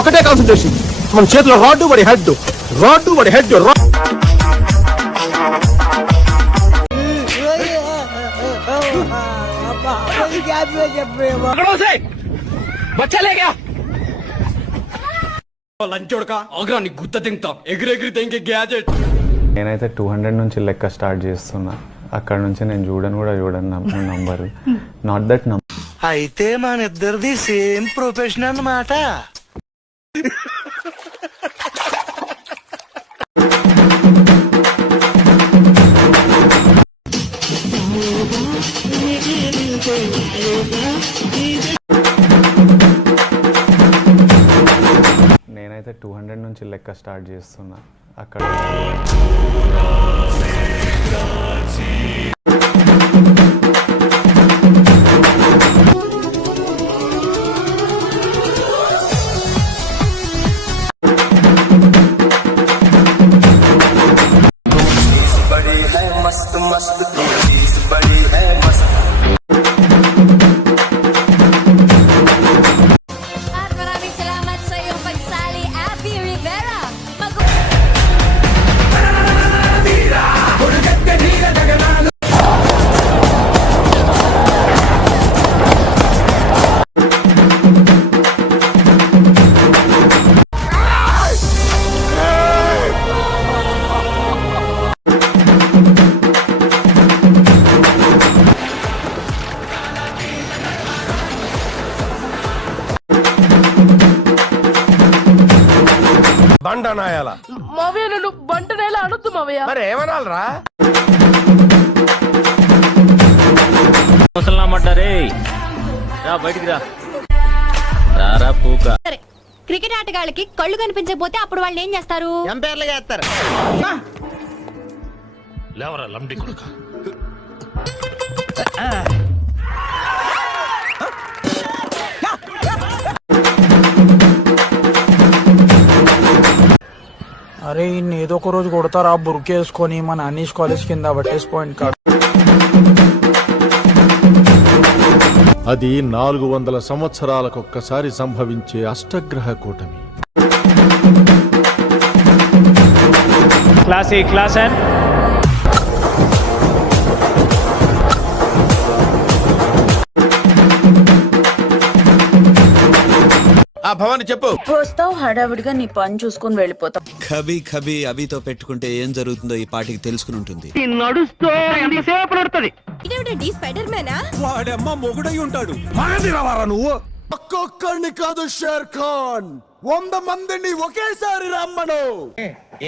ఒకటే కాన్సన్ట్రేషన్. మన చేతిలో రాడ్డు వాడి హెడ్, రాడ్డు వాడి హెడ్. నేనైతే 200 నుంచి లెక్క స్టార్ట్ చేస్తున్నా. అక్కడ నుంచి నేను చూడను నంబర్. Not that number. అయితే మన ఇద్దరిది సేమ్ ప్రొఫెషన్ అన్నమాట. నేనైతే 200 నుంచి లెక్క స్టార్ట్ చేస్తున్నా. అక్కడ మావయ్య నన్ను బంటనేలా అనొద్దు మావయ్య. మరి ఏమనాలరా? క్రికెట్ ఆటగాళ్ళకి కళ్ళు కనిపించకపోతే అప్పుడు వాళ్ళు ఏం చేస్తారు? ఎంపైర్లుగా వేస్తారు. లేవరా లంబడి కొడుక. అరే ఇన్ని ఏదో ఒక రోజు కొడతారా బుర్కేసుకొని మన అనీష్ కాలేజ్ కింద పట్టేసి పాయింట్ కార్డ్. అది 400 సంవత్సరాలకొక్కసారి సంభవించే అష్టగ్రహ కూటమి. క్లాస్ భవాని చెప్పు. వస్తావు హడావిడిగా నీ పని చూసుకుని వెళ్ళిపోతావు. కభీ కభీ అభితో పెట్టుకుంటే ఏం జరుగుతుందో ఈ పాటికి తెలుసుకుని ఉంటుంది. ఇదేమిటండి స్పైడర్ మ్యానా? వాడమ్మ మొగుడై ఉంటాడు. నువ్వు ఒక్కొక్కడిని కాదు షేర్ ఖాన్ 100 మందిని ఒకేసారి రమ్మను.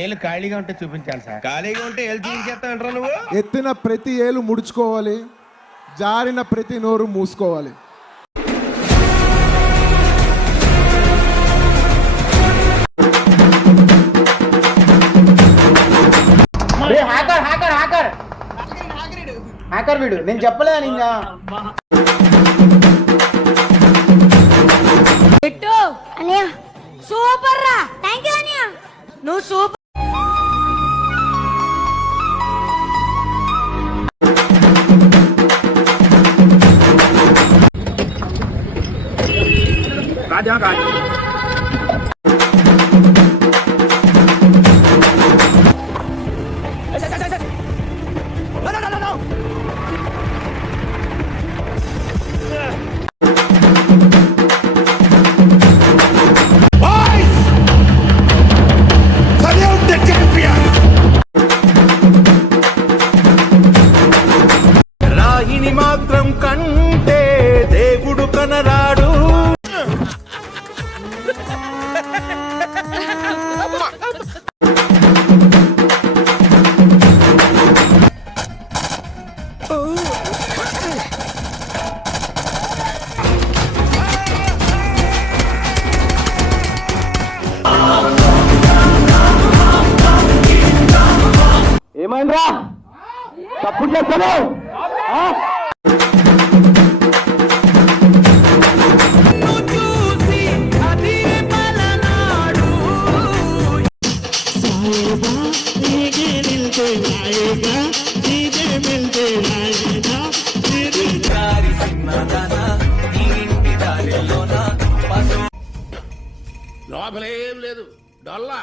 ఏళ్ళు ఖాళీగా ఉంటే చూపించాలి సార్. ఖాళీగా ఉంటే ఏళ్ళు చూపించేస్తావు నువ్వు. ఎత్తిన ప్రతి ఏలు ముడుచుకోవాలి, జారిన ప్రతి నోరు మూసుకోవాలి. హ్యాకర్ వీడు. నేను చెప్పలేదు ఇంకా. సూపర్ రా. థాంక్యూ అనియా. నువ్వు సూపర్. రాయిని మాత్రం కంటే దేవుడు కనరాడు. ఏమైందిరా? తప్పుడు చేస్తాను. లోపలేం లేదు డొల్లా